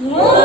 我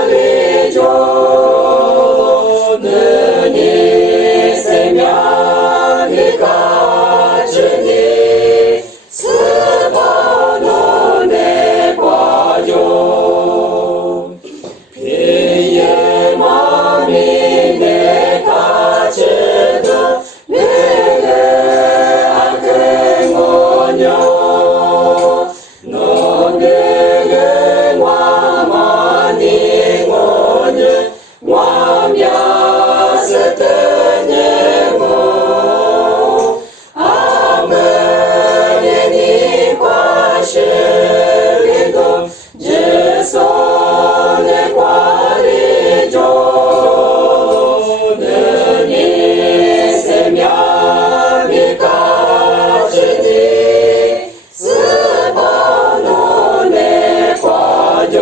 관리죠. 능히 세면이 가지니 스바노 내 과죠. 비의 마음이 내 가지도 내게 악행 원여 너에게 와마니 원여 와미야스 뜨니고 아멘이 과실리도 지선의 관리죠. 능히 세면이 가지니 스바노 내 과죠.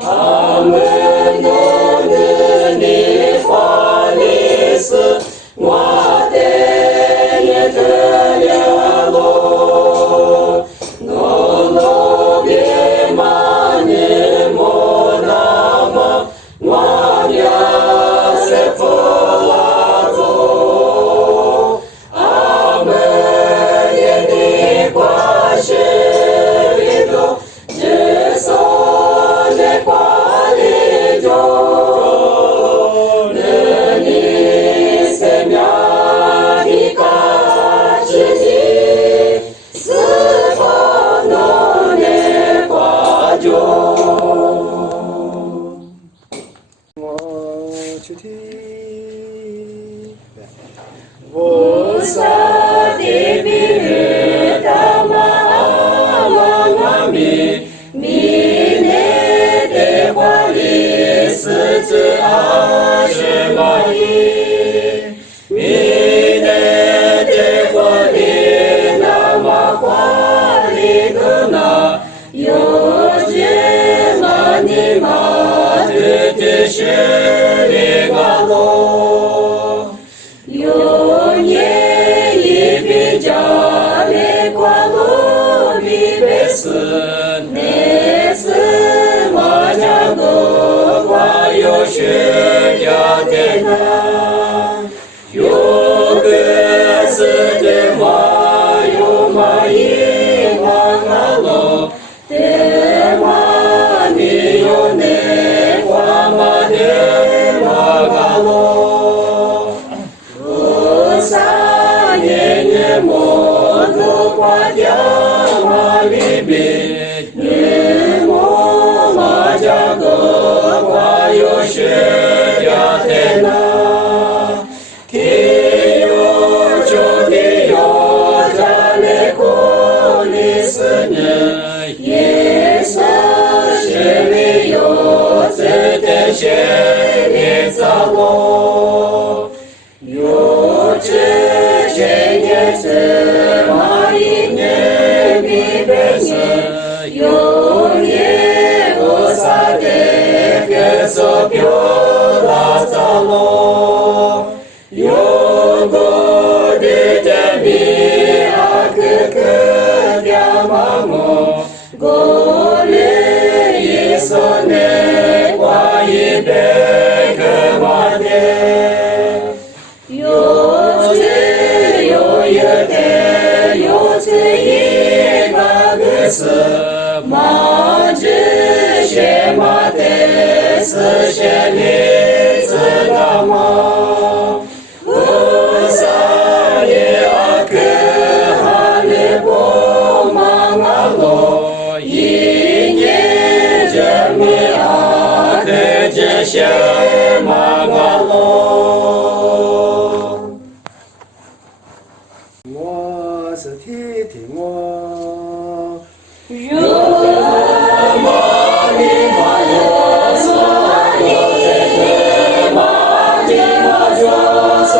아멘 능히 관리스 와대에 들려도 너로비만이 못남아 와야세 풀라도 아멘이 과실리도 지선의 관리죠. 능히 세면이 가지니 스바노 내 과죠. 오사디비르 다마왕아미 미네 대관리 스즈 아시마이 미네 대관리 나마 관리그나 요즘만이 마드티시리가로 요예 이비자네 과로비베스 네스 마자고 과요시야되나 요그스 대마 요마이 망하로 대마니요네 과마네 마가로 우사예예 모두 과자마리비 네모 마자고 과요시야되나 기요조디요 자네코니스는 예수 시리요 세대시리사로 요츠제예스 마이네 비베스 요예 오사데 그서 벼라살로 요고디데미 아크크디아마모 고리 이소네 과이베 그마데 요즈 요여대 요즈 이가그스 마즈 셰마데 스셰니 스가마 우사예 아크하네 보망알로 이nye 점이 아크제셰 망알로 모스티티모 유마니 마요소 마니 마요소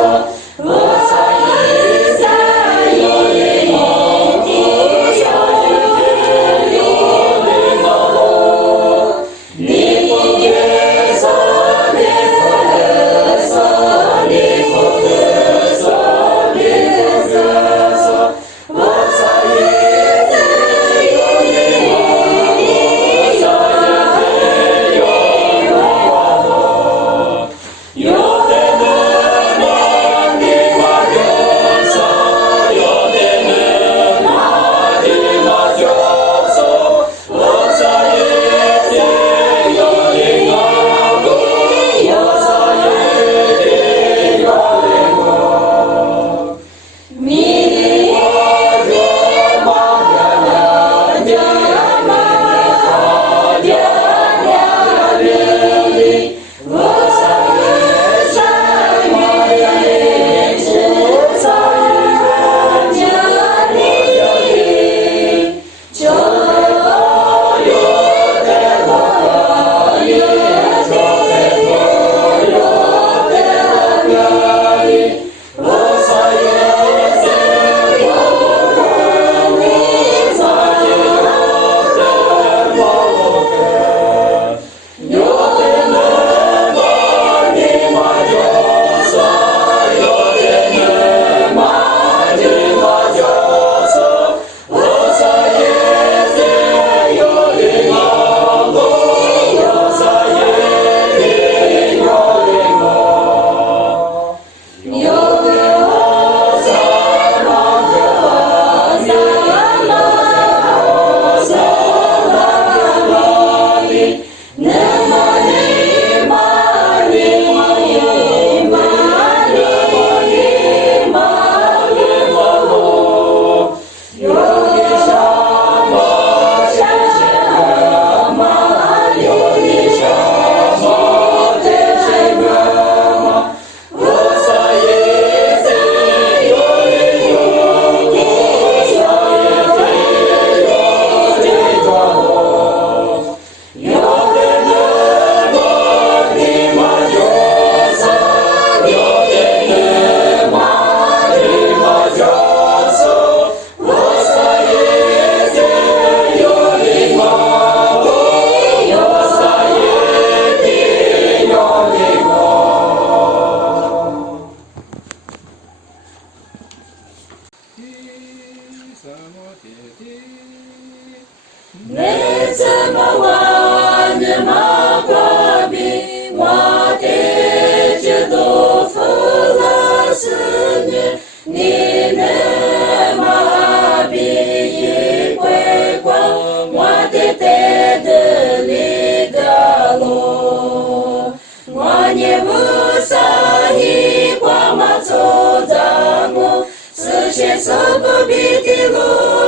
实所不必的路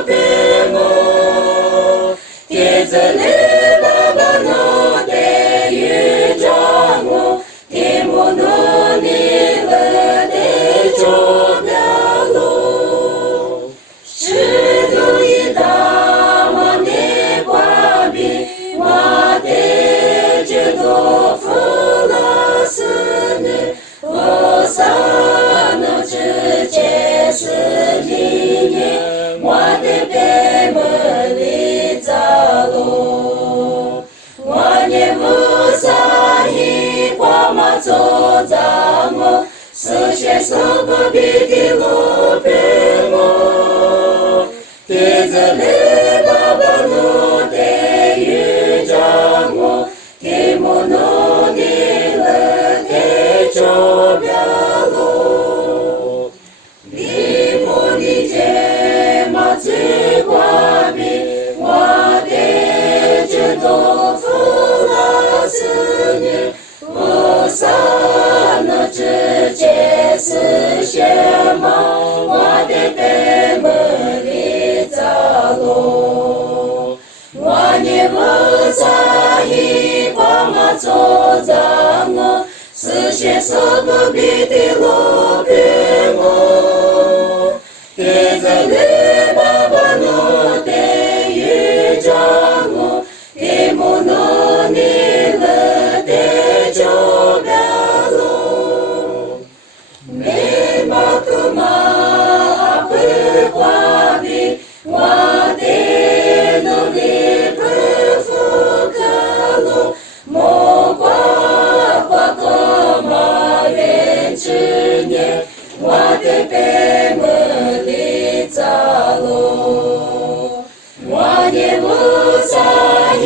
边我，天子里爸爸诺的宇宙我，天母诺尼了的中的路，是路一大我的光明，我的基督福了是你，我所能直接是你，我的北门里走路，我的无所依光芒走在我，是些所不必的路边我，天子里爸爸诺的宇宙我，天母诺尼了的周边路，你母的节马最光明，我的基督福了是你，我所能直接实现吗？我的北门里走路，我的无所依光芒走在我，是些所不必的路边我，天子里爸爸诺的宇宙我，天母诺尼了的周边路，美貌图马不光明，我的努力不负可路，莫挂花个马园之年，我的北门里走路，我的无所依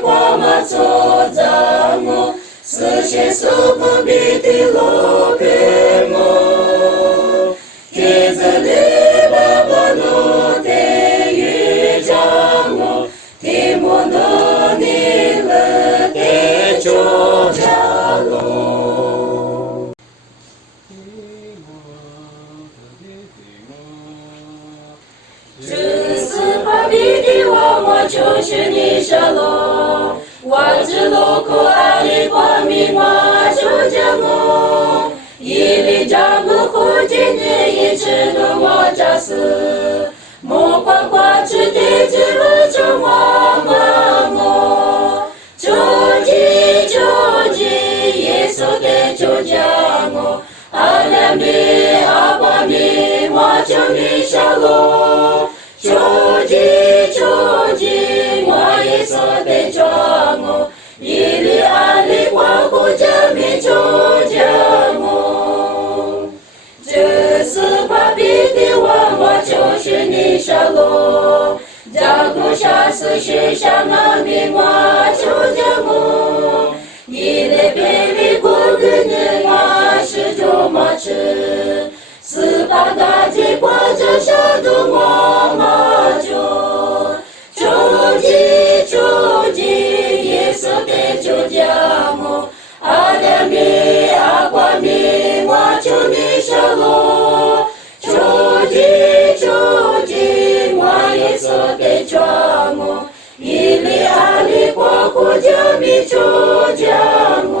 光芒走在我，是些所不必的路边我，天子里爸爸诺的宇宙我，天母诺尼了的周朝路。只是怕你的我就是你杀了，我只路口爱的光明我就将我，一里将我护见你一直都我扎死，莫挂挂只的只路中我骂我，究竟耶稣的就将我，阿拉米阿巴米我就你杀了。究竟我耶稣的装我，一里二里光护着民就将我，这是怕必的我就是你杀了，加古下死学上阿弥我就将我，一里别里过个年我是就马吃。四八大街挂着小肚我马就，究竟耶稣的就将我，阿拉米阿瓜米我就你杀了，究竟我耶稣的将我，一里二里过护着米就将我，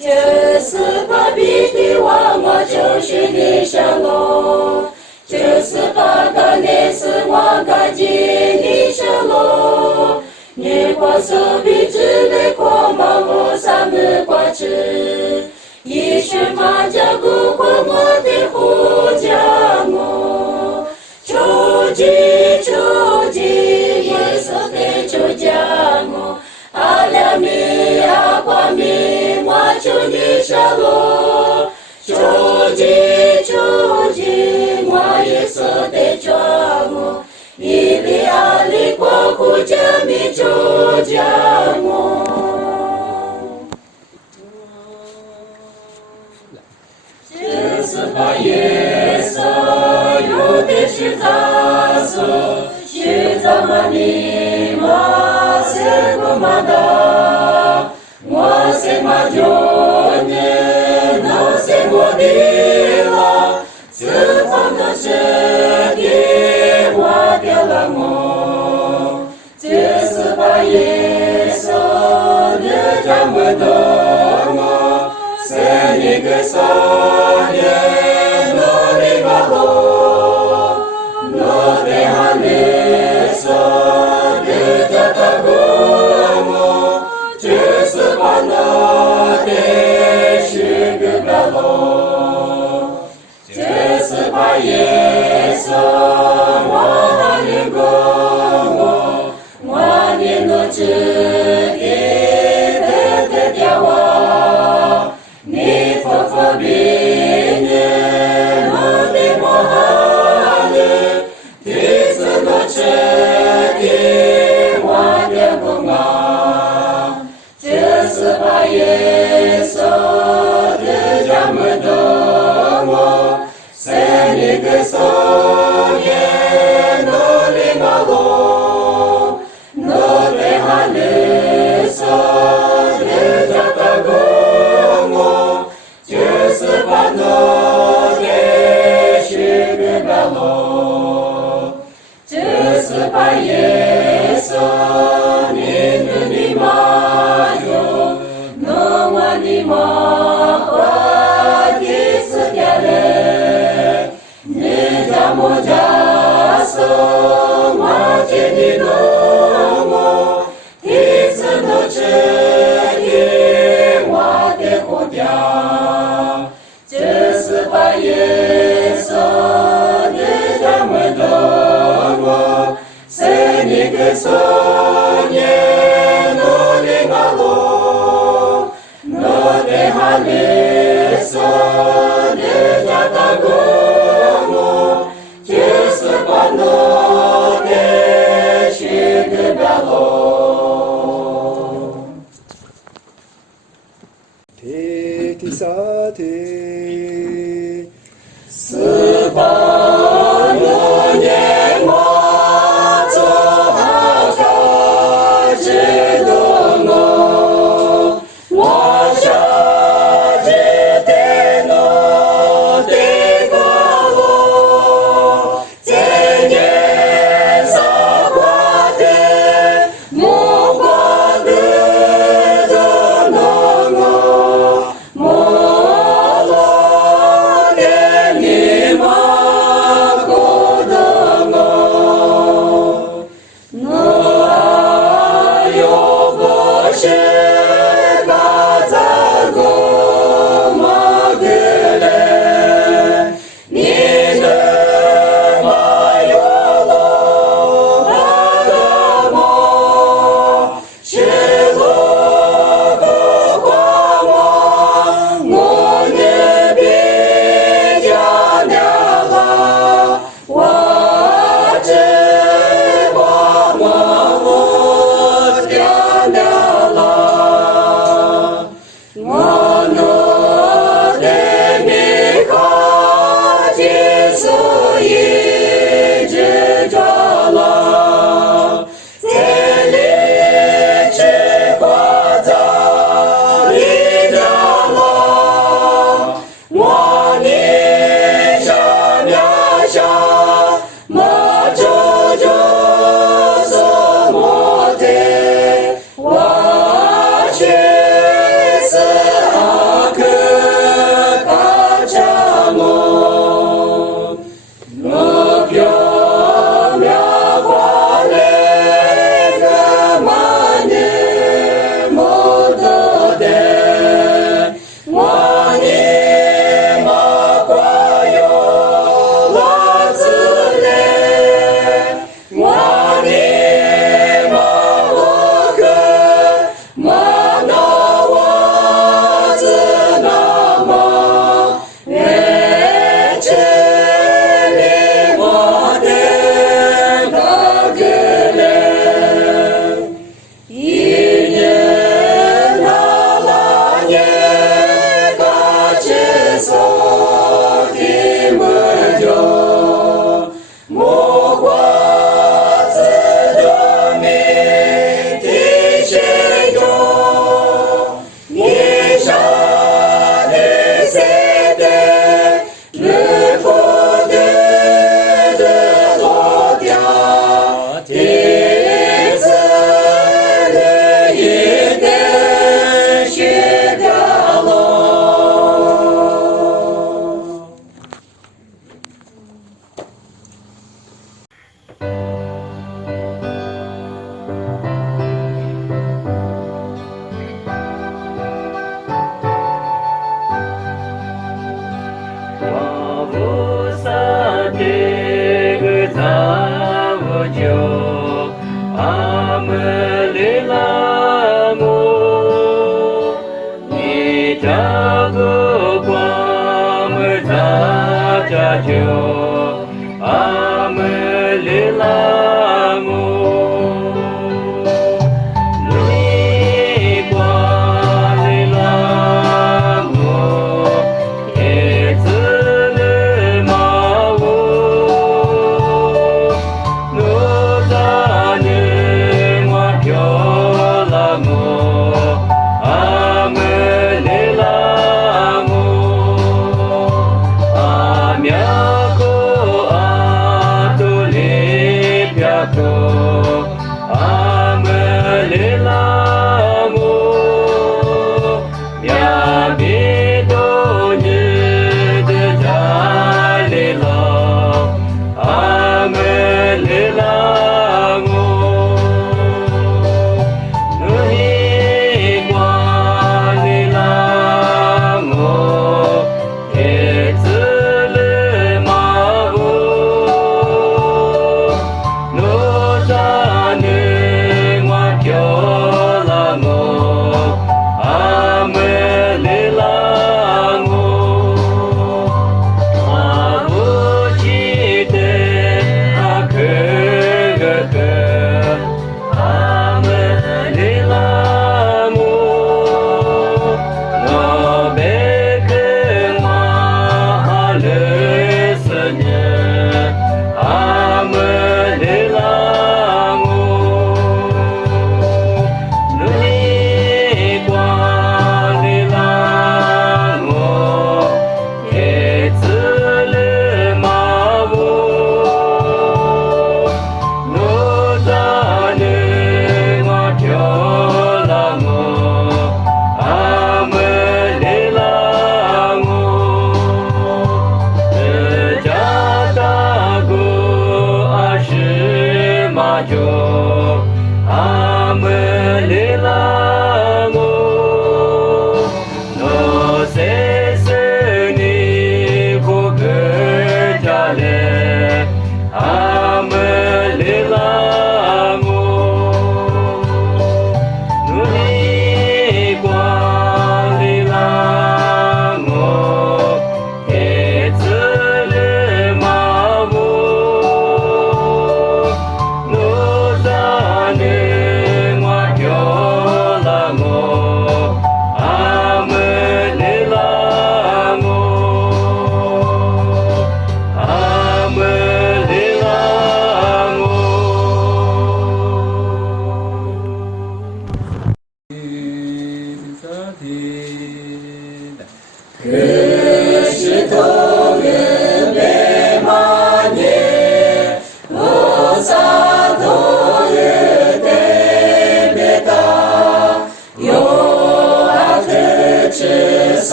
这是怕必的我就是你杀了，这是怕个你是我个记你杀了，你过手臂之内过马路上的挂齿，一时马家不过我的护家我，究竟耶稣的就将我，阿拉米阿瓜米我就你杀了，究竟我耶稣的装我，一里二里过护着米就将我。这是把耶稣有的是他所，是咱们的马是不马的，我是马就你，那是我的啦。 잠을 세니 그 산에 너리 가고 너네 하늘에서 늦었다고 주스 반나게 시급하고 주스 바에서 원하는 거 원인 노주기 대대대와 니 포포비는 어디 뭐하는 디스노 책이 완벽공아 주스 바에서 늦잠을 넘어 세니 그 성에 놀림하고 너네 하늘에서 늦었다고 주스 반너게 시급하고 주스 바에서 네 눈이 마주 너만이 마와 기스냐래 늦잠 모자서 마지니 너무 기스노 책이 와대고랴 주스 바에서 늦잠을 넘어 세니 그 성에 놀림하고 너네 하늘에서 늦었다고 주스 반너게 시급하고 대기사대 스바눈에 맞춰 가지도 너 와샤지 대노 대가고 쟁에서 과대 무관들도 너무 멀어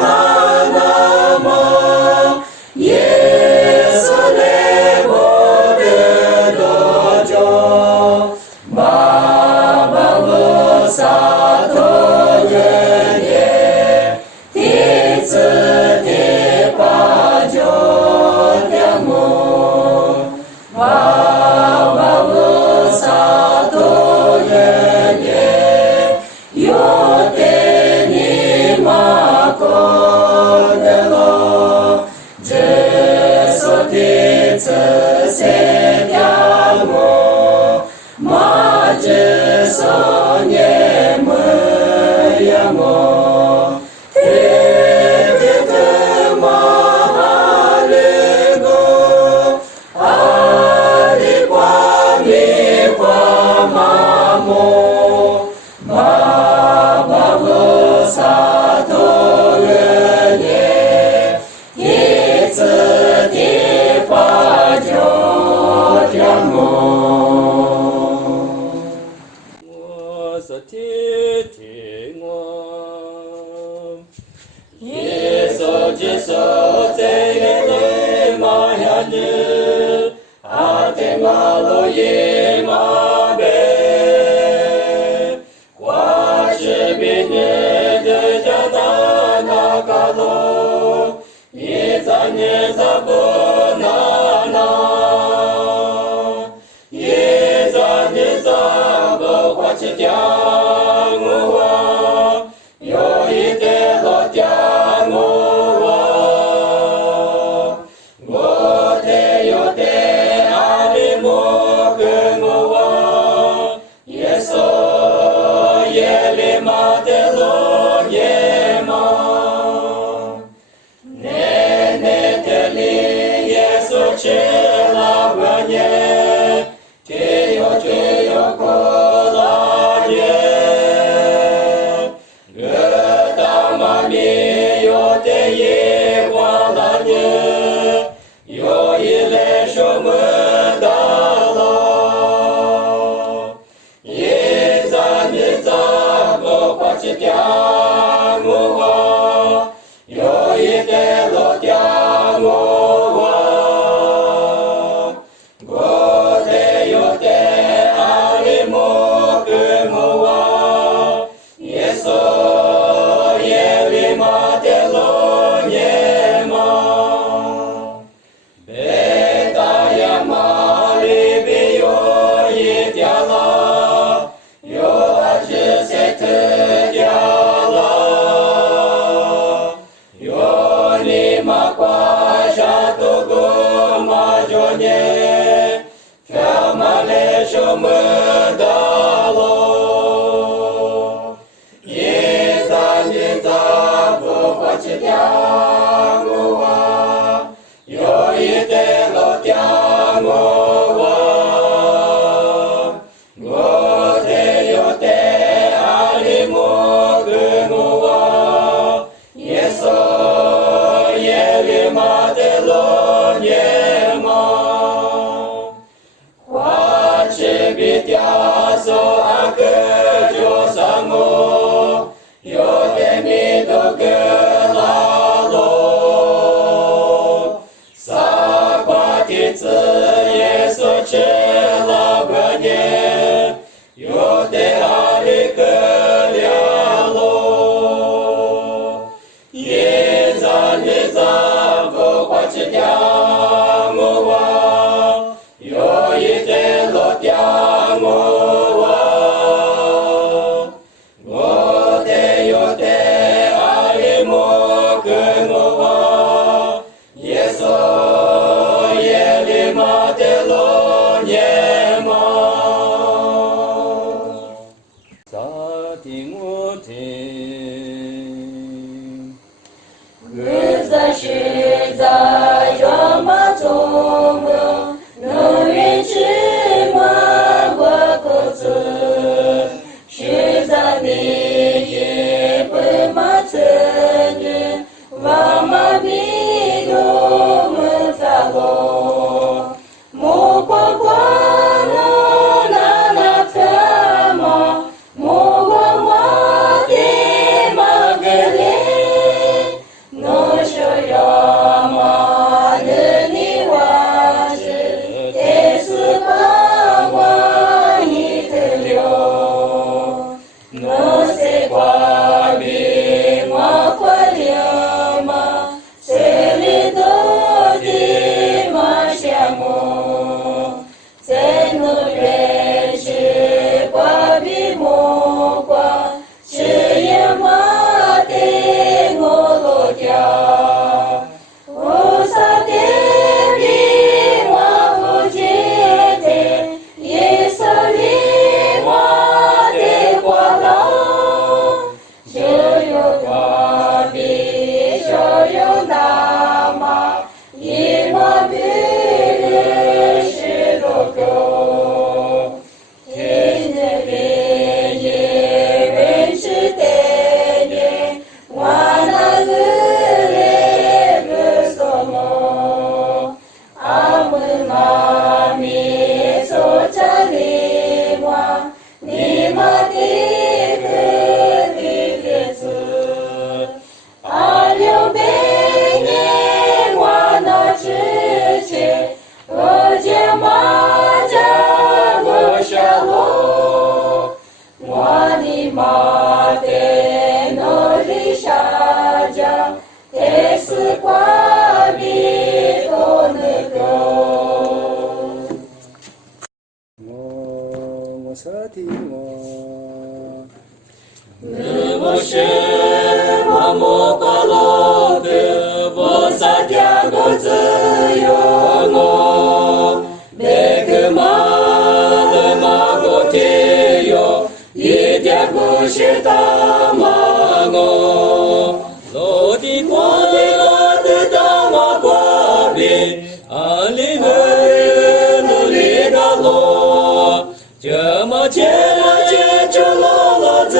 Hana ma ye Emaluim Abe, Quace bine de jadana kalo, Izane zabunana, Izane zabo quace tiangua, Yo ite lo tiangua, Gote yote animo kengua, Yeso yele matelo yema, Nene teli Yeso chela vanye, Teyo kolanye, Gata mami yote yevalanye, Yo ile shomedalo, Yezaniza vopache tiangua, Yo itelo tiangua, Gote yote alimo kengua, Yeso yeli matelo nyema. Betaya malibiyo yityala, yo aje sete dyala, yo ni makwasha togo majonye, famale shomedalo, yezaniza vopache tiangua, Yo itelo tiangua, Gote yote alimo kengua, Yeso yeli matelo nyema. Quace bitiaso akejo sango, Yo temido kelalo, Sakwatiță Yeso cela văne, Eu te alică lealo. Yezaniza vopace tiangua, Yo itelo tiangua, Gote yote alimo kengua, Yeso yeli matelo nyema. Satimuti. Gâza și zajama tomă, Năvici mă văcuță, Și zanici păma țăne, Vama binu mânțalo, Mu popoară na feama, Mu gomote 是我目光落的，我撒掉我自由我，每个马的马过天哟，一点不是大马我，落地光的落的大马瓜比，阿里个努力的落，这么切就落落子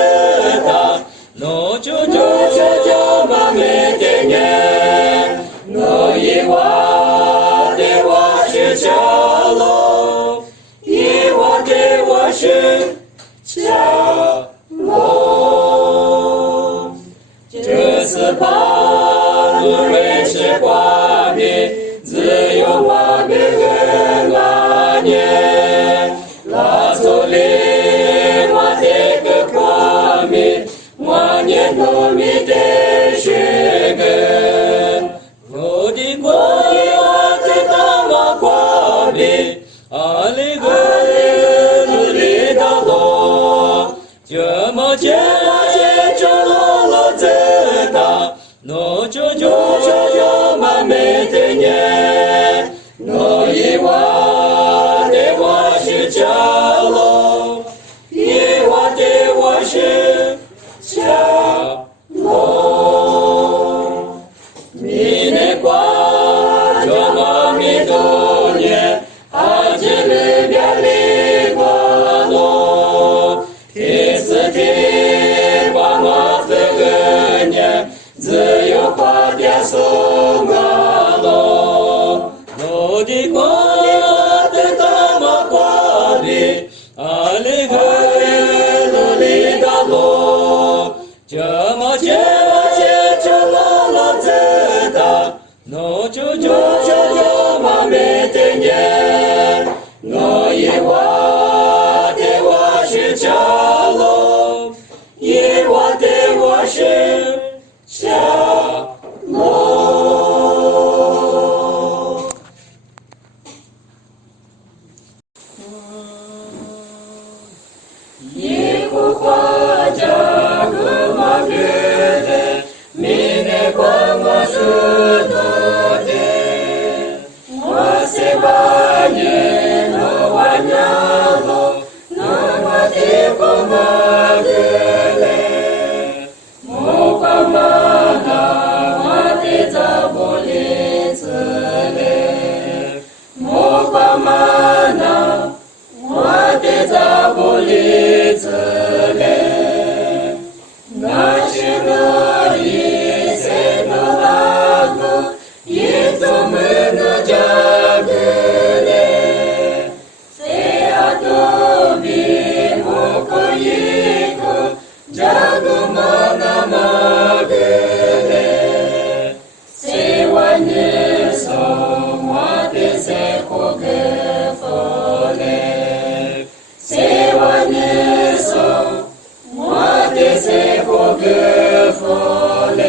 大。no cho ma me de nye no yi wa de wa shi cha lo yi wa de wa shi cha lo 这次把路认识挂名自由挂名跟那年拉走里我这个挂名我念努力的是根，我的国我在大马瓜里，阿里个努力的路，这么接着落子大，我就慢慢的念，我以我的我是家路，以我的我是。家路，你那挂着马米多年，阿吉里边里瓜诺，第四天把马子个年，自由挂点送阿诺，我的挂的大马挂里，阿里个努力的路。这么接着落子大，我就慢慢的念，我以我的我是家路，以我的我是家路。一幅画家格玛别的，明年光我数多的，我是把年罗完了喽，那我的光马的嘞，莫光马那我的扎布里子嘞，莫光马那我的扎布里子嘞。那是我一生的那个，一种门的家的嘞，谁呀都比我可以可，家个嘛那么的嘞，谁玩你手我的谁活个佛嘞，谁玩你手。我的谁活个佛嘞？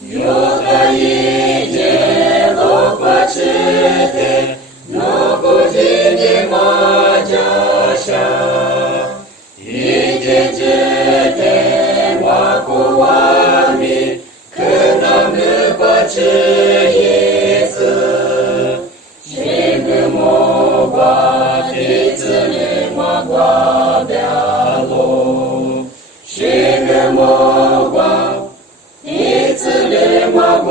有个一节落过去的，落过去的马家乡，一节节的瓦古瓦米，可能没过去一次，这个木瓜的子女木瓜表。是个目光，一次的目光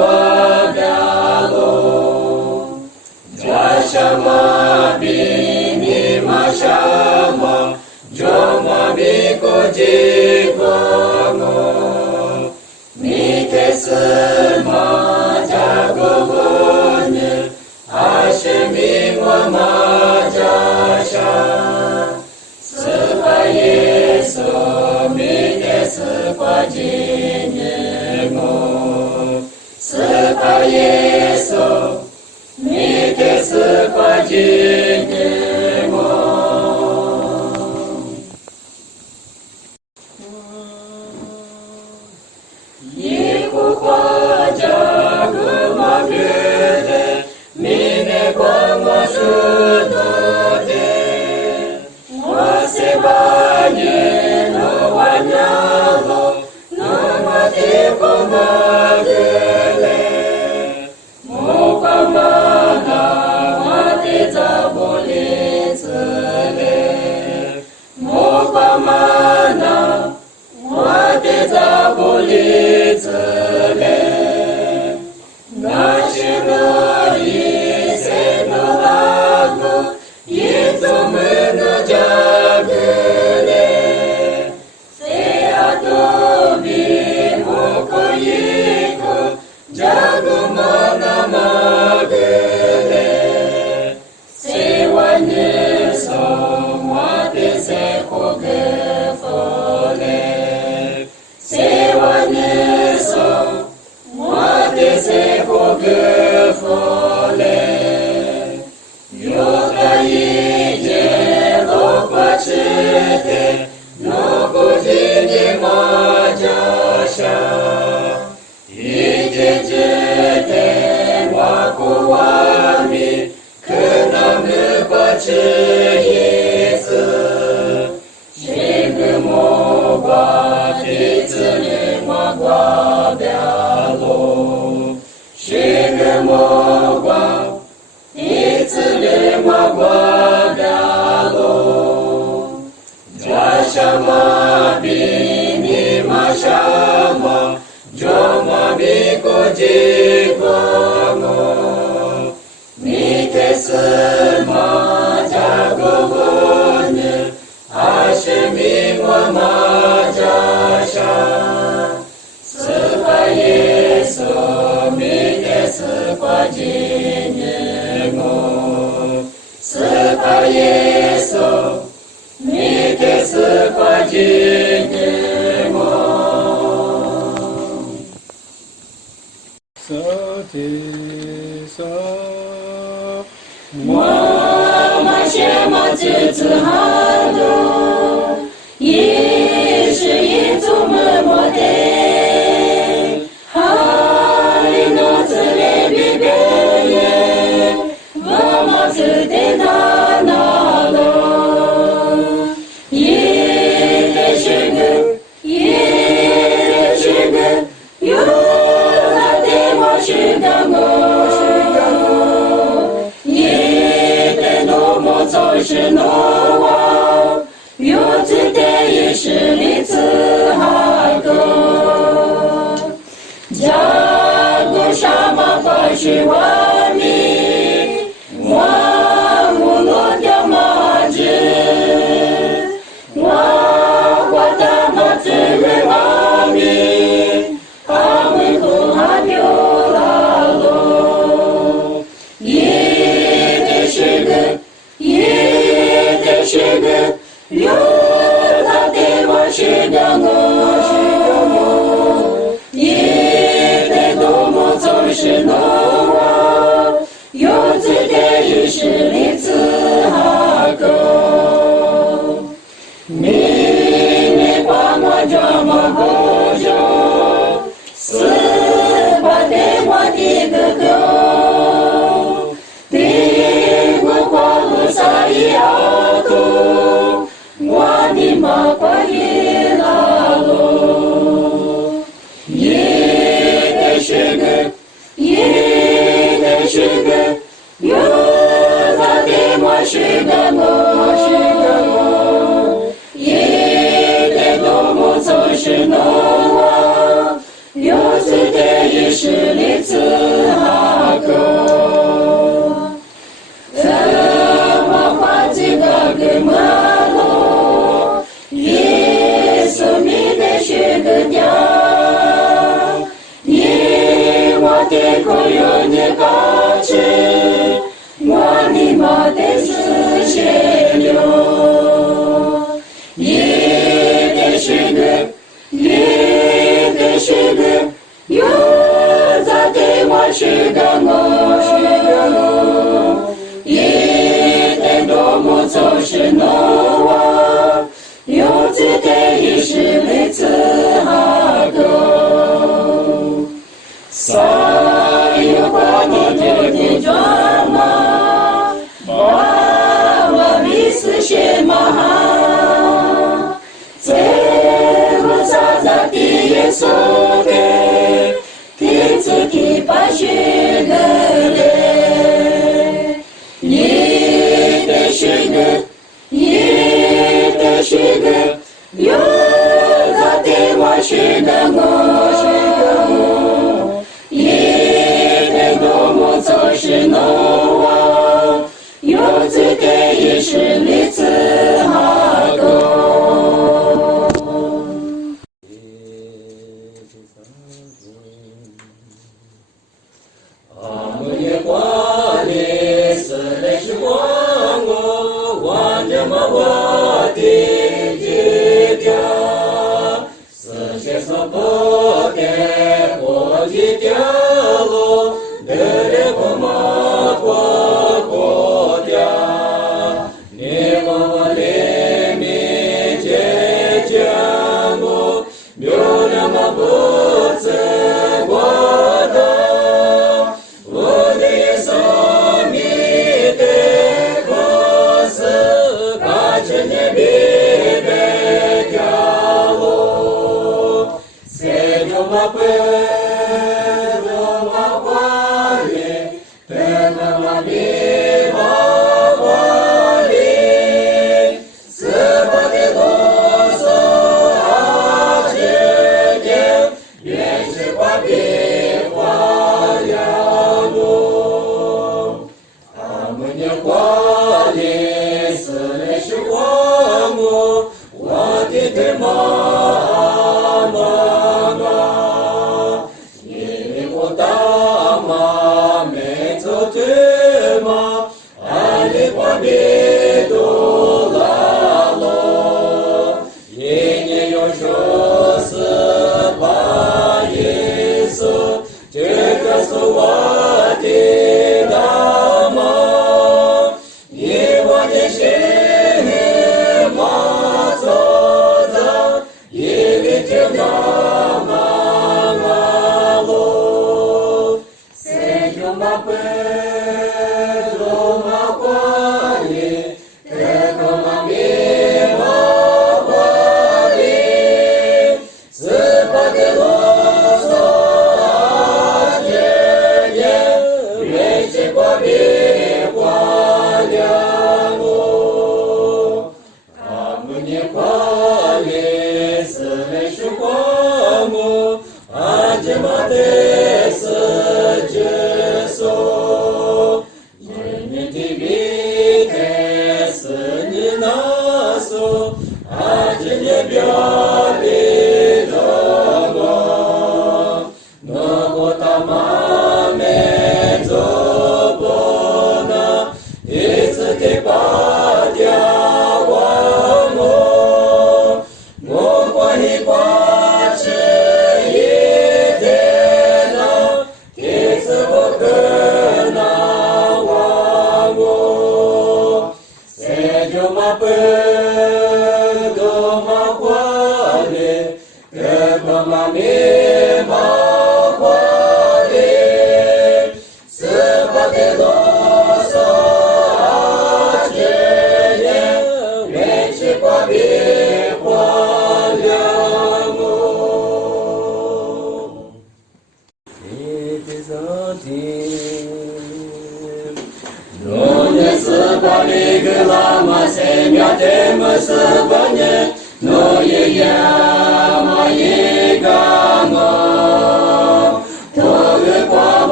表露，加什么比你马什么，就么比国际国我，你的什么加个我呢？还是比我马家乡，四海耶稣米。四块金年我，四块耶稣，你给四块金年我。一幅画家格玛别的，明年光我数多的，我是把年。完了。Yesu ще свободе полетіло, далеко махва ходя, не волими детям, бюлем обуце вода, воды сами текосы, каче не биде тяло, седю мапе.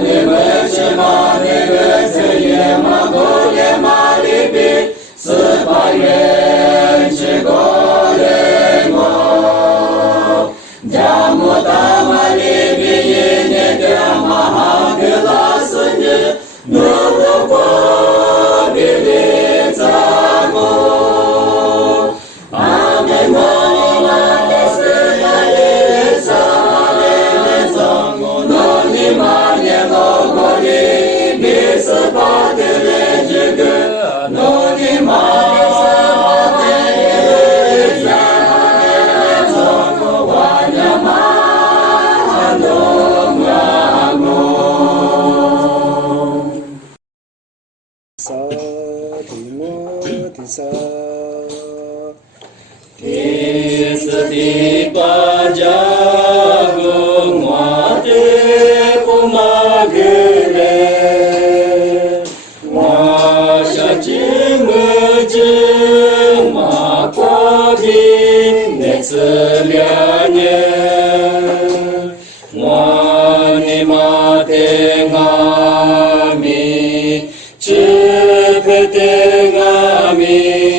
Anime, Shema, Neve, Seyema, 第四第八家个我的不马格嘞，我想进么进马过的那次两年，我你妈的阿弥，只配的阿弥。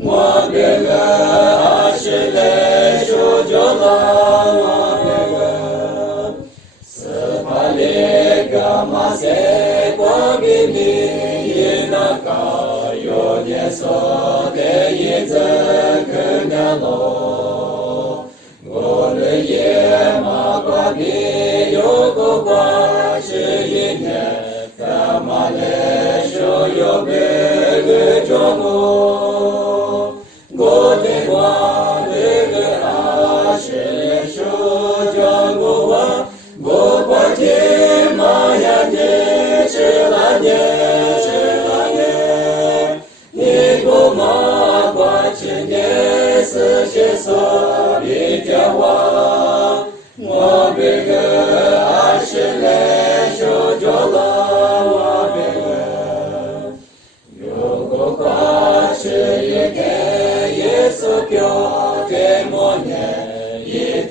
我别个阿是嘞修就拉我别个，斯帕里伽马塞过比米伊那卡有年所的一则可娘罗，我的耶马瓜比有个瓜是一年。干嘛嘞？手有别个中国，我的话那个阿是嘞手中国话，我把天马呀的吃啦耶，你不马把吃耶是些所一条话，我别个阿是嘞手中了。是一个耶稣标的默念，一个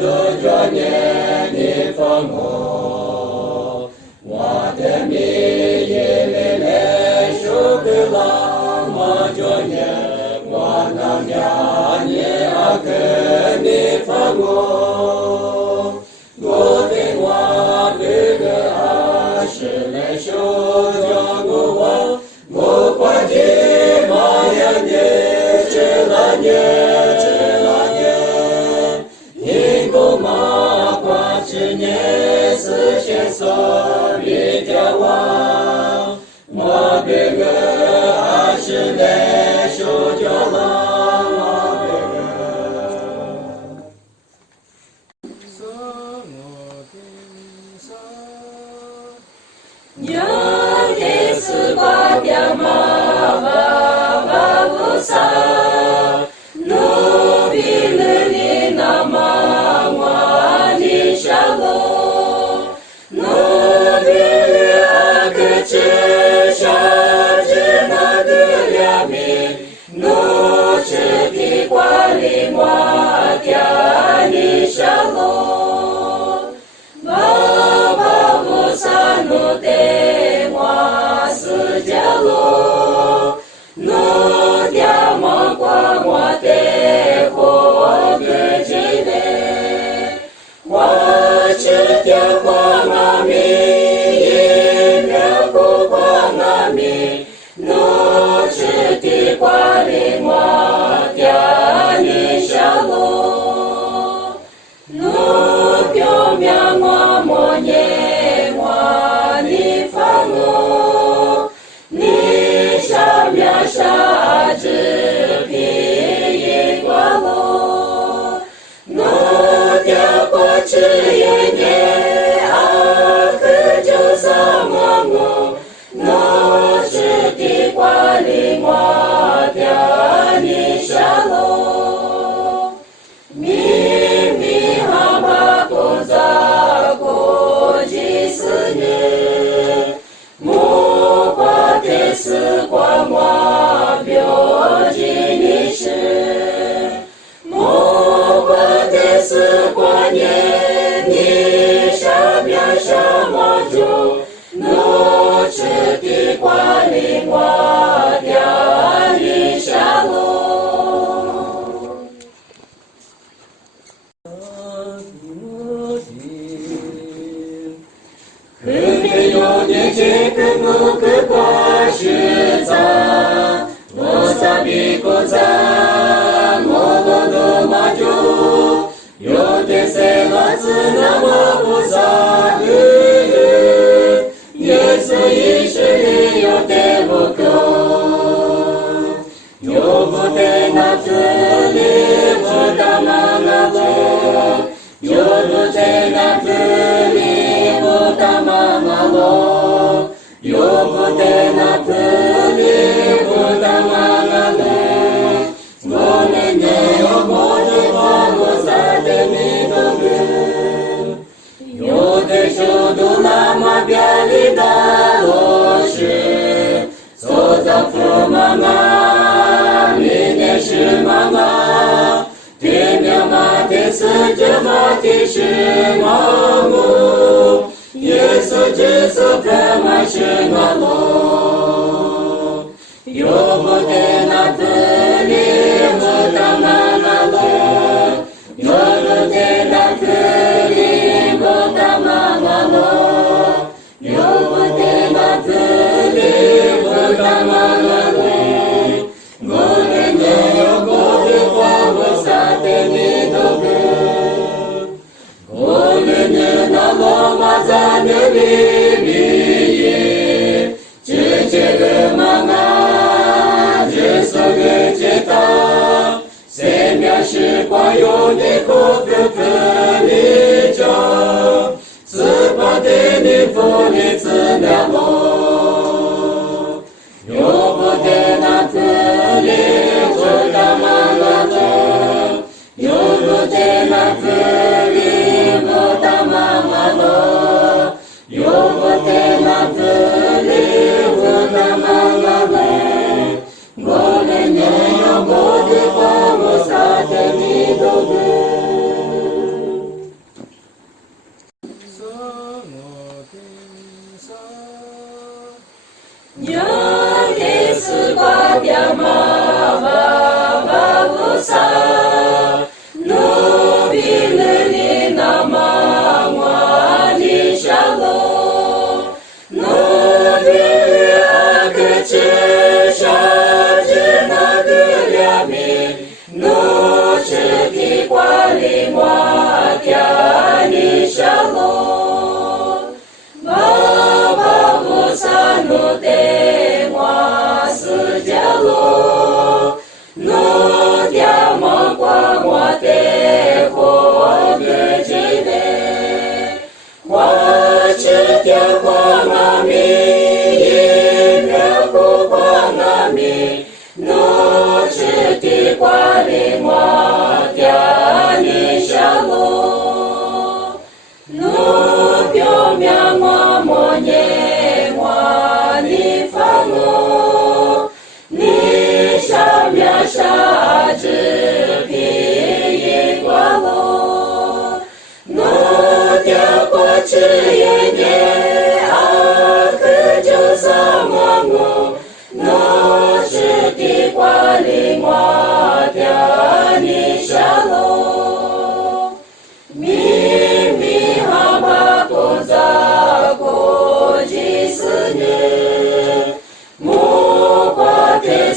都叫念你放我，我的名也来来说个啦，我叫念我那娘你阿哥你放我，我的话这个阿是来说叫我。我管的马呀的吃啦耶，你不马管吃耶是些所一条话，我别个阿是来修就啦，我别个。什么的啥？有的是瓜掉嘛吧不撒，努比勒里那嘛我的小路，努比勒阿个吃下只那个两米，努吃的瓜里我掉你小路，爸不撒努的。路，努掉我过我的活个经历，我吃掉光阿米，一秒不光阿米，努吃的瓜里我掉你小路，努表面我莫念我你放我。沙子皮一挂落，努掉过去一年，阿克就撒我我，努吃的瓜里我掉你下落，明明哈巴不咋过几十年，木瓜的是瓜我。标记历史，莫过的是过年，你上边什么就努吃的瓜里我掉你下路。可没有你这个木个瓜是咋？萨比古扎，摩罗罗马祖，有的塞拉兹那摩布萨鲁，耶稣一世里有的不够，有不的那子里不达玛那罗，有不的那子里不达玛那罗，有不的那子里不达玛。表里的落实，走到父妈妈，明年是妈妈，对面妈的是这妈的是妈母，耶稣只是父妈是我路，有不得那子里。unico più felice, spadeni foliță mea lor. Iubute na felice da mamă, iubute na felice da mamă, iubute na felice da mamă, golene iubute pomosate mi dobe. Yate sukabya mava bavusa, nubilini namangwa nishalo, nubili akache shajina gulyami, nuchiki kwali mwakya nishalo. No te moi sujalo, no diamo qua moi te ho de jine, qua chitia qua mami, imraku qua mami, no chiti qua li moi tiani shalo, no pio mia mamonye. Ni fango, ni shamya shaji pi gualo, no dia kwachi yenge akujo samango, no shiti kwali mwa dia ni shalo, mi hama koza koji sune.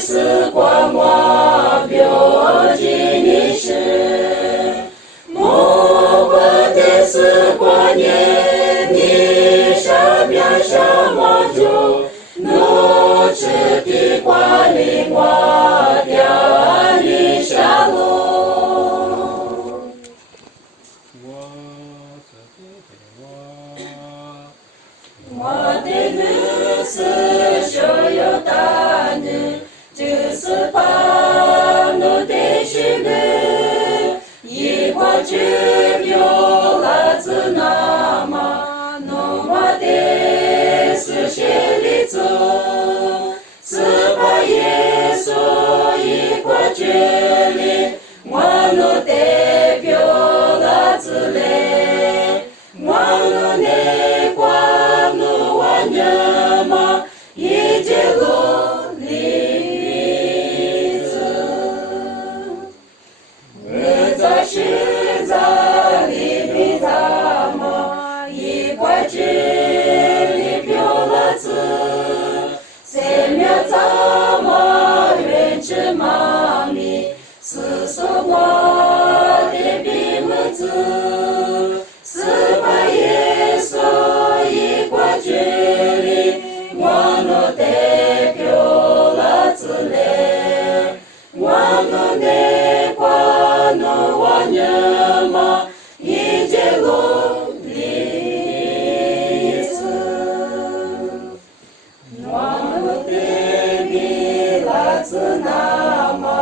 是光华表记你是，莫过的是光年你上面什么就，诺吃的光灵我掉你下落。我的女是所有大女。 就是把我的心里一块去表拉子那么弄我的是心里走，是把耶稣一块去里我弄的表拉子嘞，我弄的光弄我娘嘛一直路里。 是在里面咱们一块去里表了字，三秒咱们认知妈咪，是说我的笔墨字，是把耶稣一块去里，我弄的表了字嘞，我弄的光弄。 Нема и дело лица, но ты била цунама,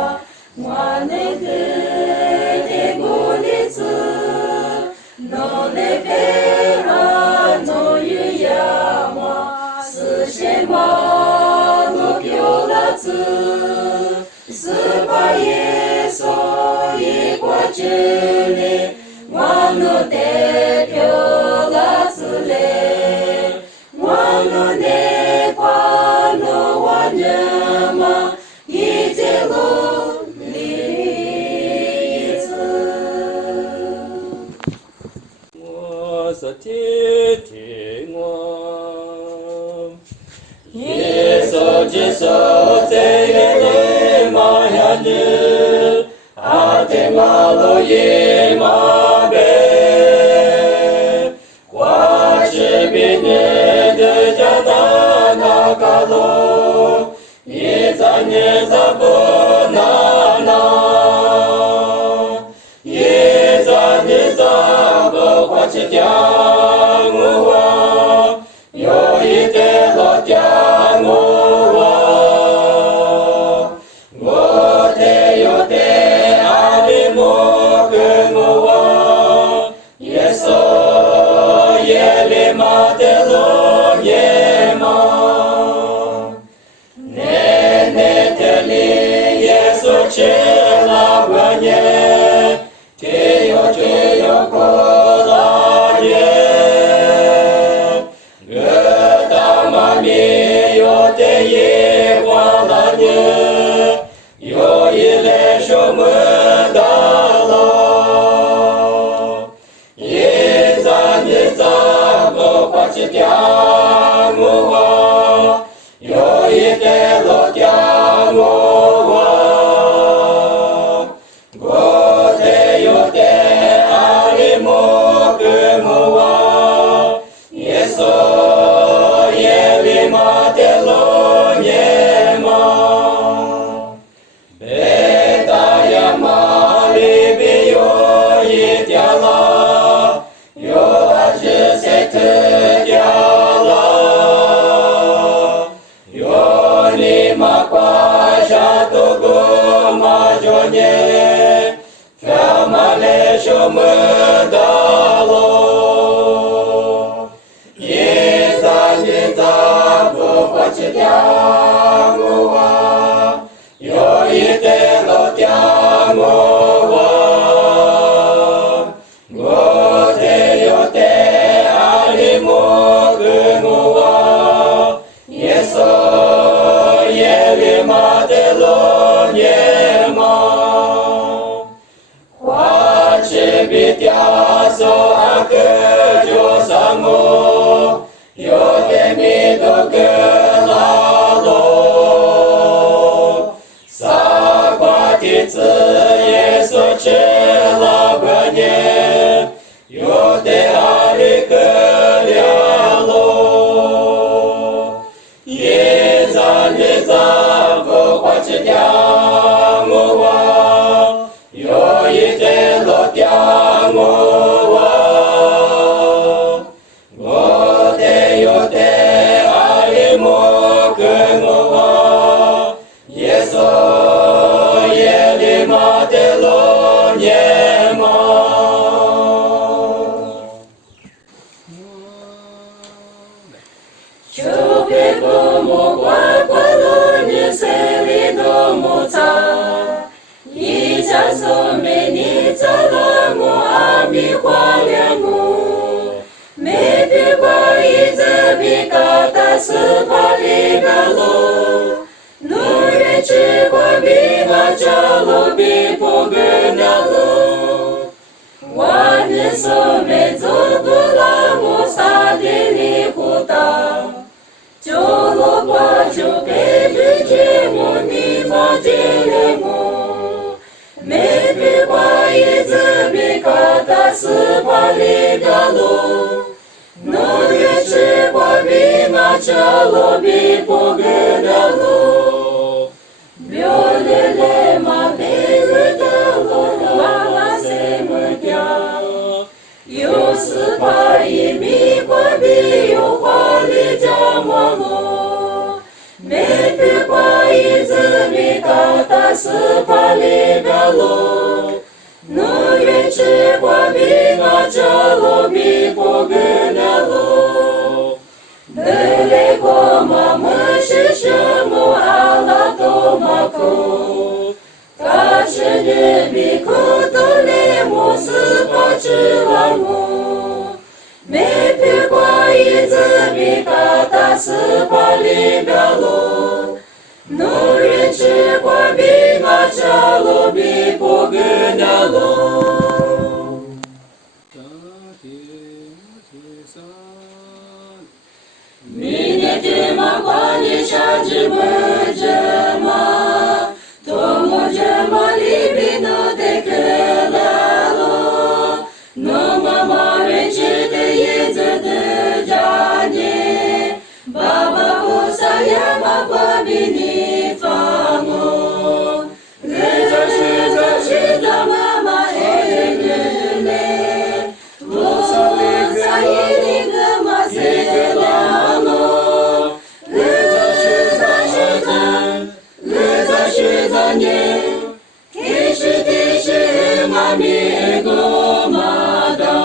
мане ты гулица, но не пера, но яма, сушема, но пьюлаца, сыпае сои квачили, вану те пьюлацле, вану не пану ваняма, и дело лица. Ate malo ye mabe, quace bine de jadana kalo, iza ne zabonana, ye не, фямале шумы дало. И за выхватит ямува, йо и тело ямува. Готе йоте алимо гынува, есо ели мадело нема. Хоче битясо акыджо само, йоте ми догылало. Сахватится есо челабане, йоте аликыляло. Еза выхватит ямува, йо и тело ямува. Готе йоте алимо кынува, есо ели матело нема. Чубекому кваквалоне селидому ца, Ниця суменица ламу амихваляму. Мепиква изабиката сыпалигало, Нуречиква бимачало бипогынало. Ване сумедзубуламу садили хута, Чоло плачу педжичему нифаделему. Мепиква изабиката сыпалигало, Нуречиква бимачало бипогынало. Бьолеле мабелыдало лаласе мытя, Юсыпаи миква бию хвалитя мало. Мепиква изабиката сыпалигало, Нуречиква бимачало бипогынало. Далеко мамы шишему алатомаку, Кашине бикутулему сыпачиламу. Мепиква изабиката сыпалигало, Нуречиква бимачало бипогынало. Минетима кланиша джима, Тому джема либино декелало, Но мама речите езде джане, Баба усаяма бабини фамо. Грыза мама элюле, Усаили гама селямо. Киши мами гомада,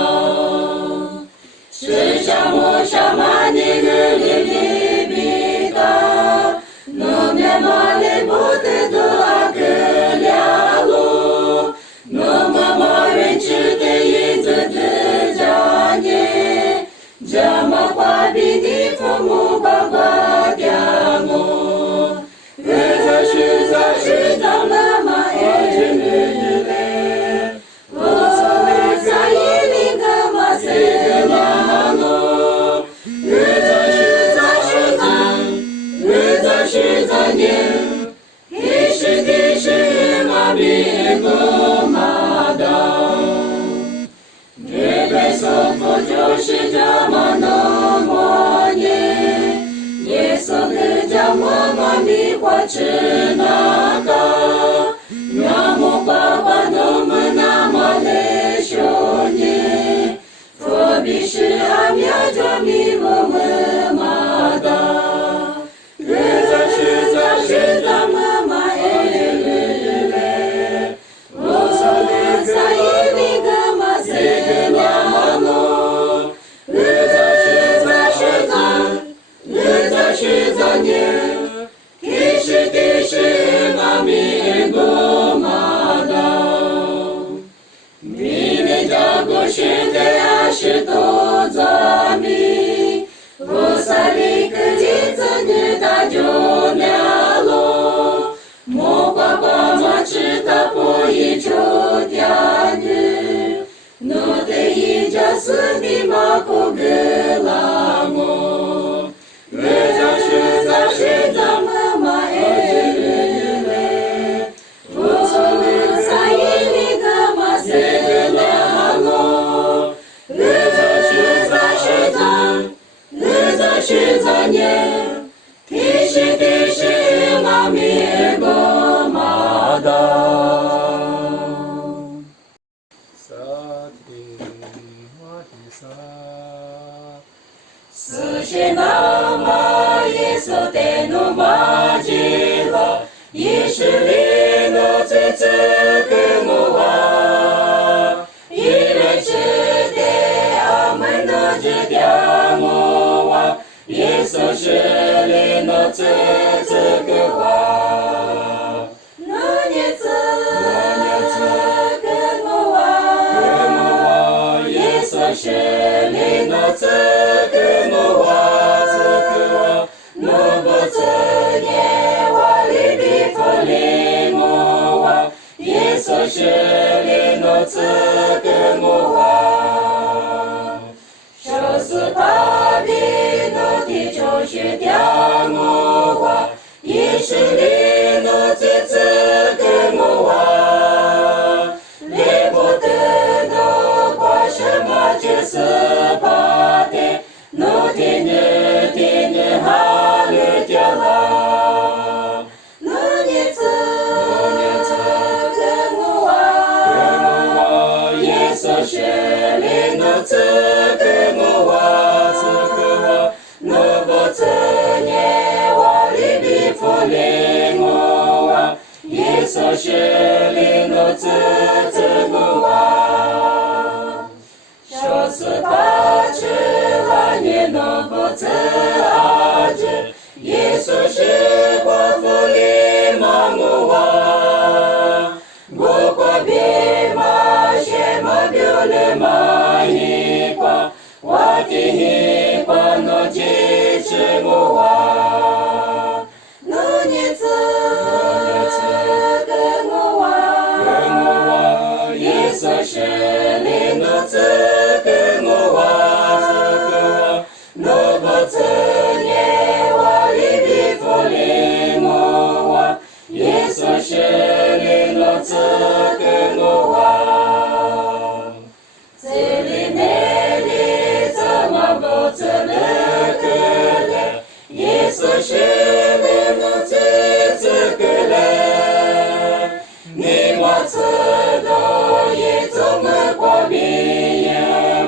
Шишамо шамани гулибита, Но мне мали боты до акыляло, Но мама речите езде джане, Джама победит фому бабатямо. Защита мама элюле, Усаили гама селямо. Защита не, Киши мами гомада. Небесо подёши джамано моне, Есоны джамама ми хвачинака, Нямо папа номы намалешоне, Фобиши амядя мимо мымада. Защита мама элюле, 是独作名，无萨利克吉子女大就了喽，莫瓜瓜马吃他不一出掉女，奴的一家是你马库格拉莫，是咱们马哎嘞，不从撒伊里格马塞了喽，是咱年，提示马米个马达。萨提玛提萨。斯些那玛耶稣的努玛吉拉，耶稣里努自个努瓦，伊人是的阿门努只掉努瓦，耶稣是里努自个瓦，努涅自个努瓦，耶稣是里努自个努瓦。是里诺兹格莫瓦，手撕巴比诺的就是掉莫瓦，也是里诺兹格莫瓦，里不得诺瓜什么只是巴的，诺的日哈里掉了，诺尼兹。是里诺兹格莫瓦，诺不兹耶瓦里比弗里莫瓦，耶稣是里诺兹莫瓦，说是他吃了耶诺不兹阿兹，耶稣是寡妇里马莫瓦，不过别马。表了马一挂，我的一挂诺吉吃木瓦，诺尼兹跟我瓦，耶稣是里诺兹跟我瓦，诺不兹耶瓦里比弗里莫瓦，耶稣是里诺兹跟我瓦。耶稣是里诺兹个嘞，你莫知道耶稣么过比耶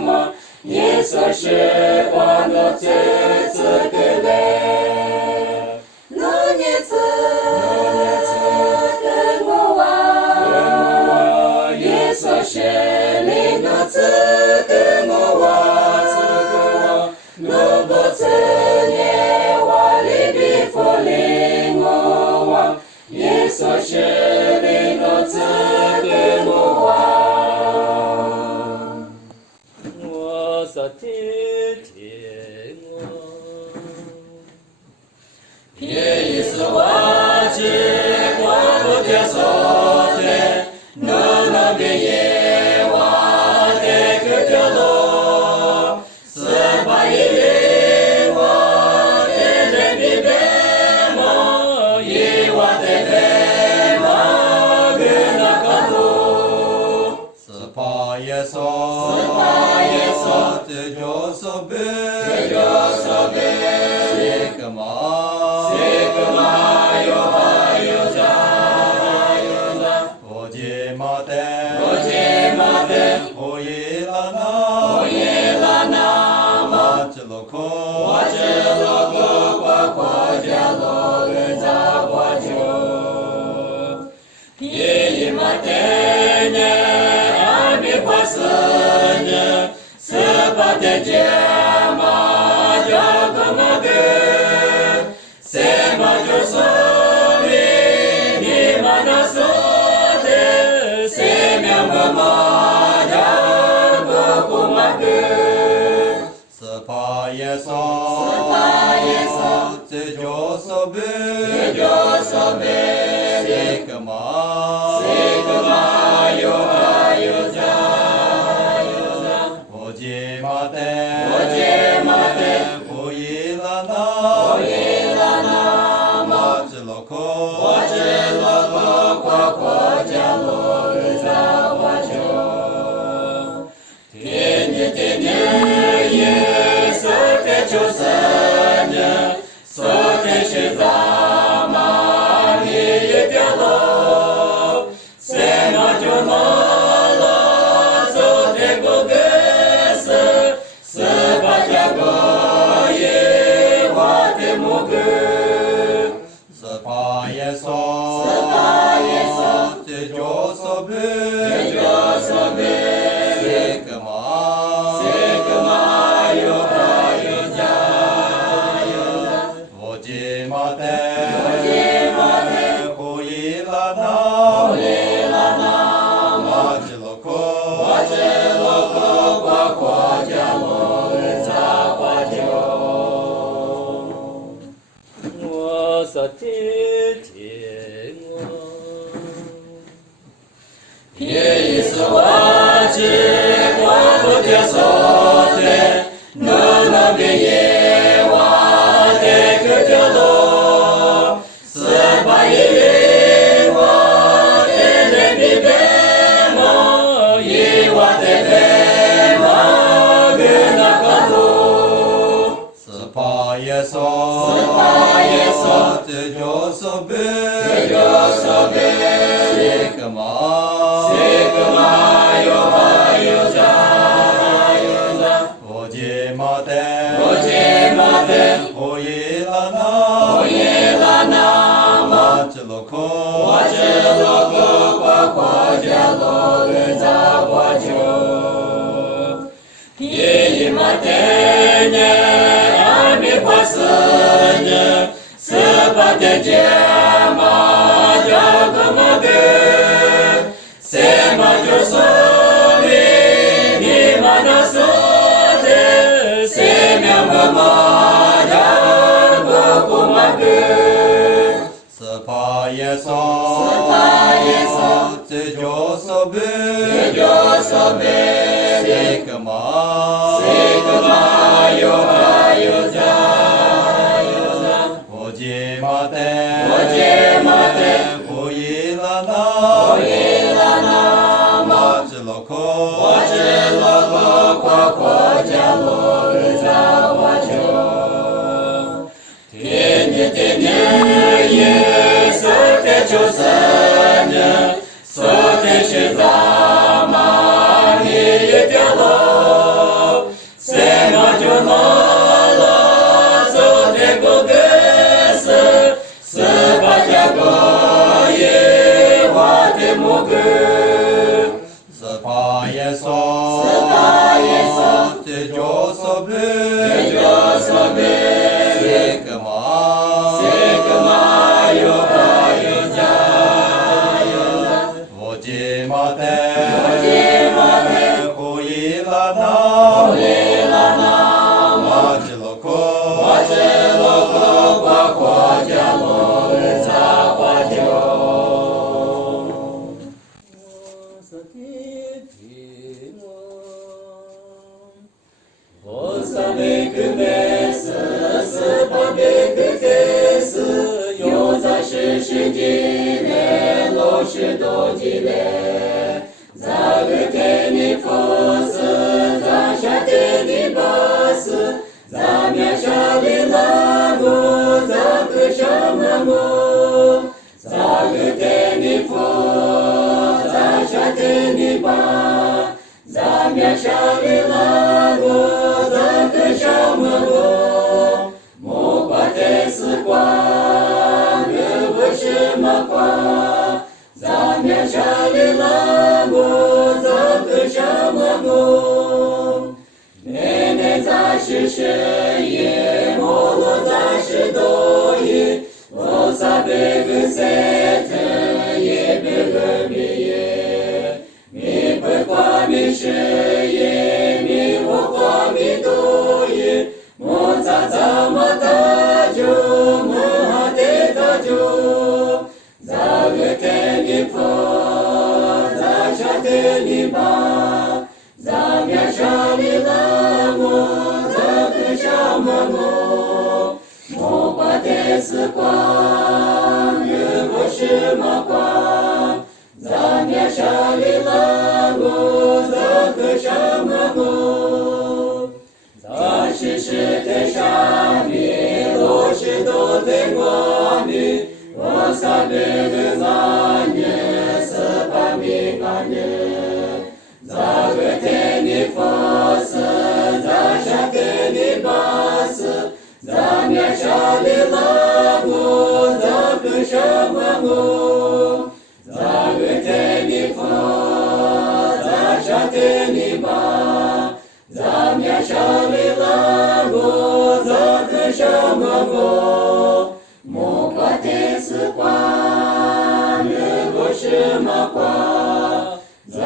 么，耶稣是我诺兹个嘞，诺涅兹跟我瓦，耶稣是里诺兹跟我瓦，诺不兹耶瓦里比弗里莫瓦，耶稣是里诺兹跟我瓦，我所听听我，耶稣瓦之光不掉所的，诺诺边耶瓦的个掉落，是把一人瓦的人比别么，一瓦的别么个那个路，是怕耶稣，这就是别，这个嘛，有哈有扎，我接马的，我耶拉那，马吉洛克，夸家罗个扎夸就，皮马的呢，阿米夸斯呢，斯巴的家马家个马个，塞马就索米，你马那索的，塞苗个马家个古马个。 스파에서 제조섭을 시그마 요하유자 오지마테 오일라나 와질로코 과과자로 의사와죠 테뉴 예수 대조사냐 소대시자마 히예텔로 세마조나라 소대고게스 스바자고 예와데모그 스파에서 제조섭을 시그마 요하유자 오지마테 오일라나 와질로코 과과자로 의사와죠 예수와지 과부되소대 너너비예와 대그려도 스바이와 텔레비베마 이와 데베마 그나가도 스파에서 제조섭을 시그마 요하유자 오지마테 오일라나 와질로코 과과자로 의사와죠 예이마테냐 아미파스냐 스바데제마 자그마데 세마조소미 니마나소데 세명마마야 고고마그 스파에서 제조섭을 시그마 요하유자 오지마테 오일라나 와질로코 과과자로 의사와죠 테뉴 예수 대조사냐 소대시자마 히예텔로 세마조나라 소대고게스 스바자고 예와데모그 스파에서 제조섭을 시그마 요하유자 오지마테 오일라나 와질로코 과과자로 의사와죠 오사베크메스 스파베크케스 요자시시지레 로시도지레 자그테니포스 자샤테니바스 자мя샤리라고 자그샤마모 자그테니포 자샤테니바 자мя샤리라고 자그샤마모 모과테스과 그부시마과 자мя샤리라고 자그샤마모 네네자시시예 모노자시도이 오사베그세트 예베그미예 미불과미시예 미호과미도이 te ni ba za mia sha li la mo za ke sha ma mo mo kwa te si kwa ye wo shi ma kwa za mia sha li la mo za ke sha ma mo za shi shi te sha mi lo shi do te ngwa mi wo sa be de za nye se pa mi ka nye za ge te ni fo se za sha te ni ba se za mia sha li la mo za ke sha ma mo za ge te ni fo za sha te ni ba za mia sha li la mo za ke sha ma mo mo kwa te si kwa le wo shi ma kwa za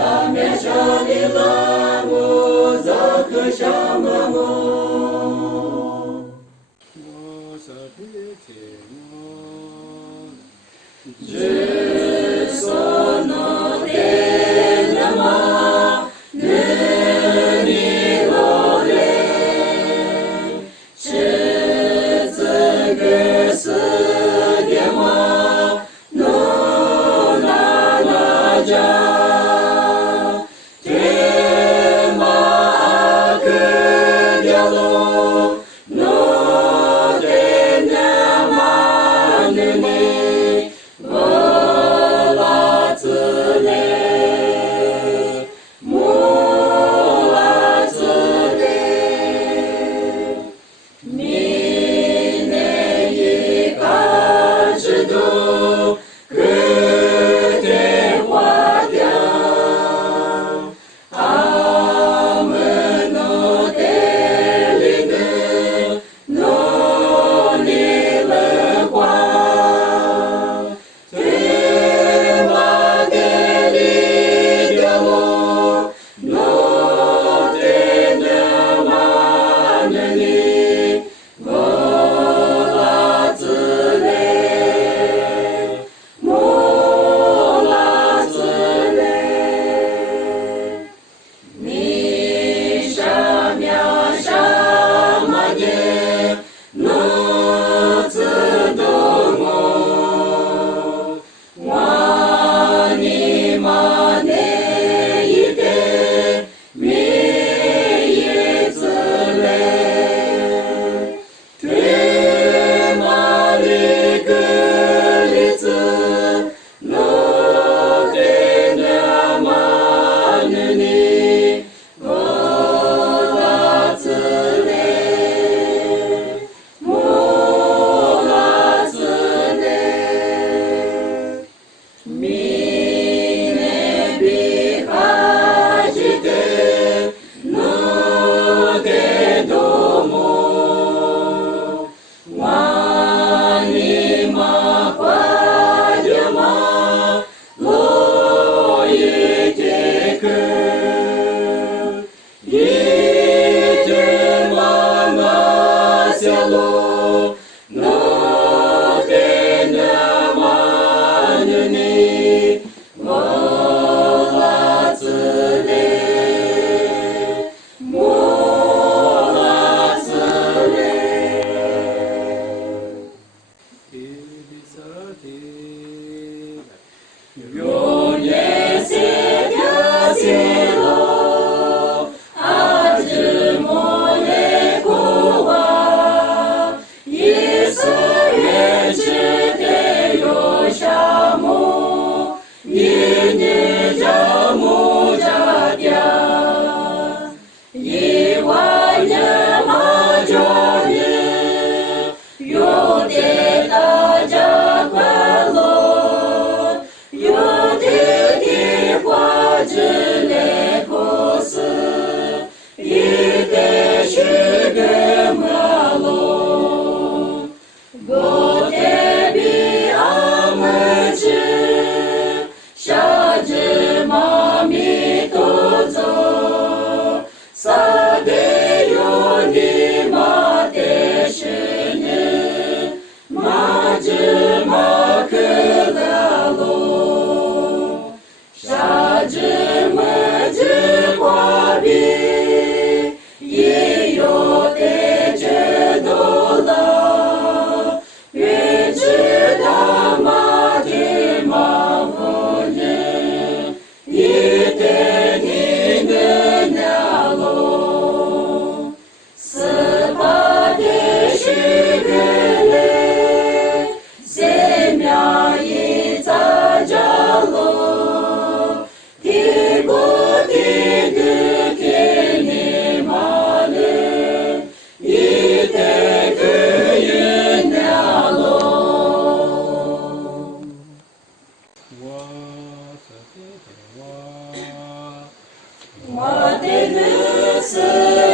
我的日子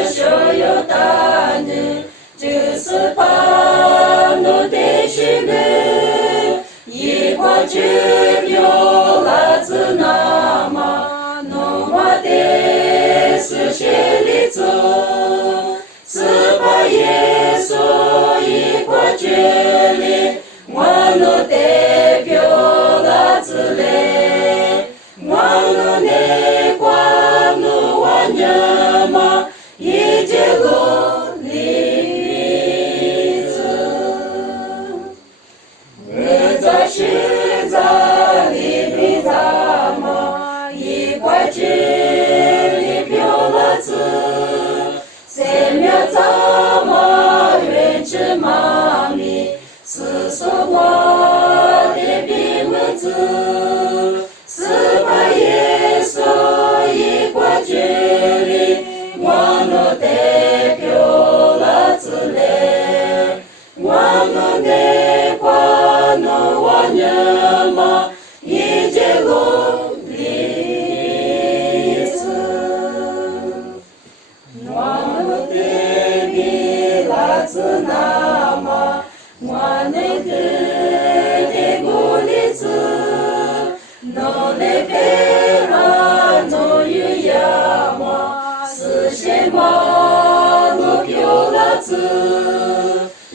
所有大日，就是把我的许愿，一块去有来自那么诺瓦的是血里走，是把耶稣一块去里，我诺的表来自嘞，我诺的光诺瓦尼玛一切路里走，我在世在里比咱们一块去里表来自。三秒咱们远去妈咪，是说我的比我子，是把耶稣一块距离，我诺的表来自嘞，我诺的光诺我娘妈一切路里走。我的比来自那么，我的古里子，我的贝拉诺有呀嘛，是什么我表来自，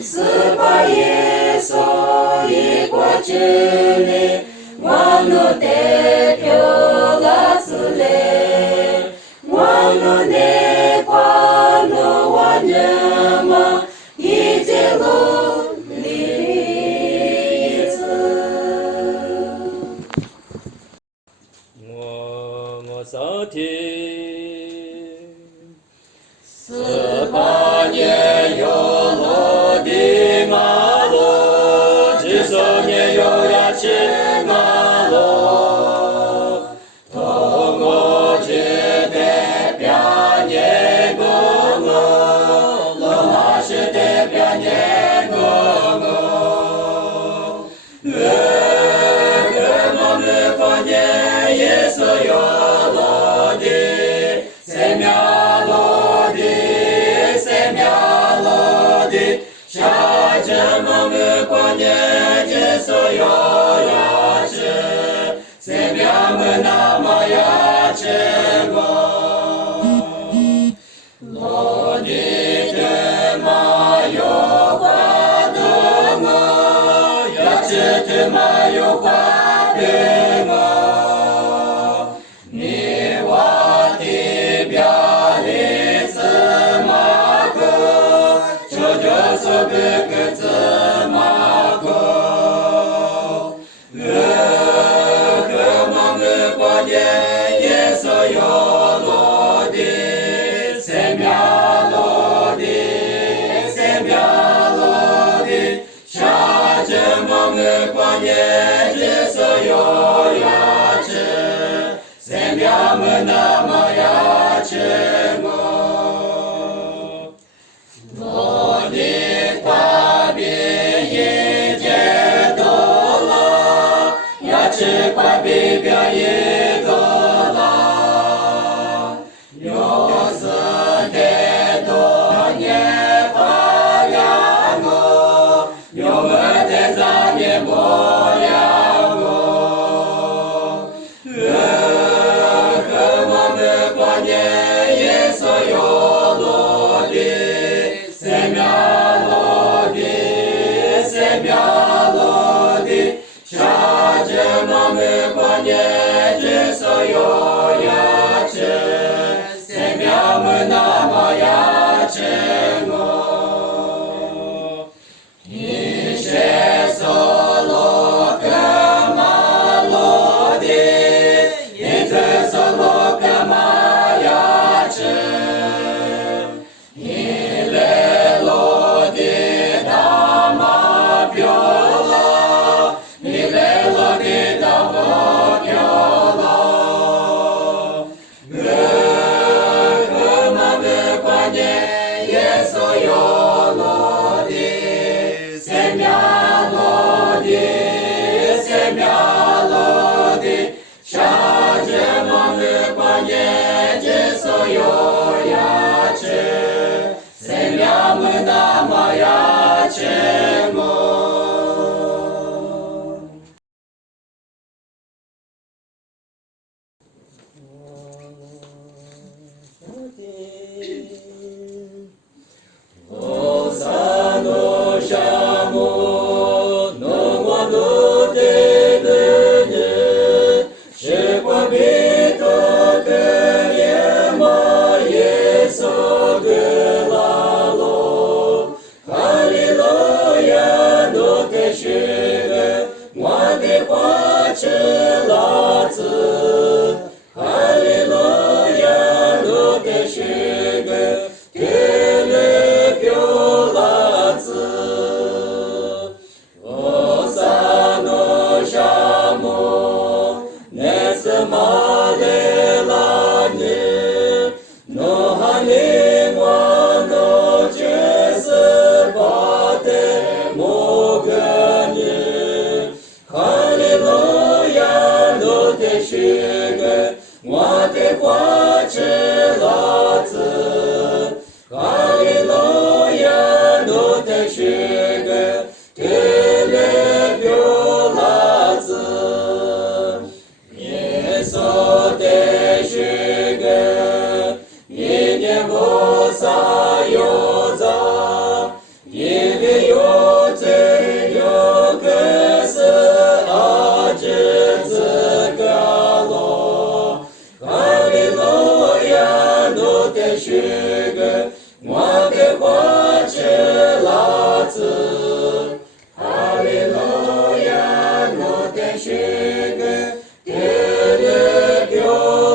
是把耶稣一块距离，我诺的表来自嘞，我诺的光诺我娘妈一切路里走。我萨提，18年有落的马路，至少年有牙齿马路，同我只得表年个我，罗马是得表年个我，我们过年也是有落的，三秒落的，三秒落的，下着我们过年也是有牙齿，三秒们那么牙齿我，落的的马有花的我，牙齿的马有花的我，你我的表里子马哥，这就是别个子马哥。我们过年也是有落的，三秒落的，三秒落的，下着我们过年也是有牙齿，三秒们那么牙齿我，落的大便一切多了，牙齿快比表一多了，有时的多年发扬我，有没得咱也不要我，我们过年也是有落的，三秒落的，三秒落的，下着我们过年只是有牙齿，三秒们那么牙齿我，一些所落个马落的，一直所落个马牙齿，一来落的大马票了，一来落的大马票了，我们过年也是有落的，三秒落的，三秒落的，下着我们过年只是是个我的花是老子，哈利路亚，我的是个丢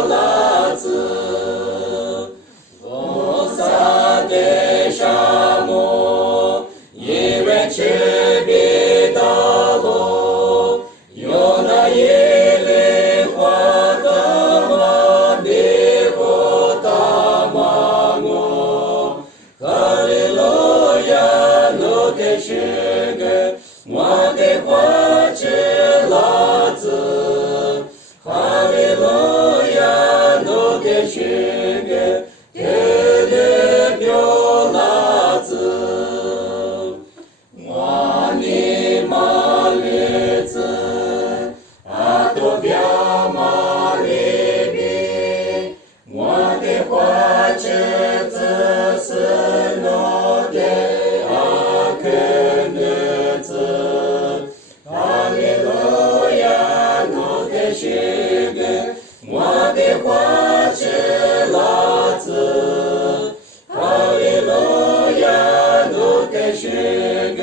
老子，我撒的沙漠，因为赤壁道路，有那一粒花的马比我大马我，哈利路亚，我的是个我的花是老子，哈利路亚，我的是个丢老子，我的马里子，阿多表马里比，我的花枝子是我的阿克女子，哈利路亚，我的是个我的花是老子，哈利路亚，我的是个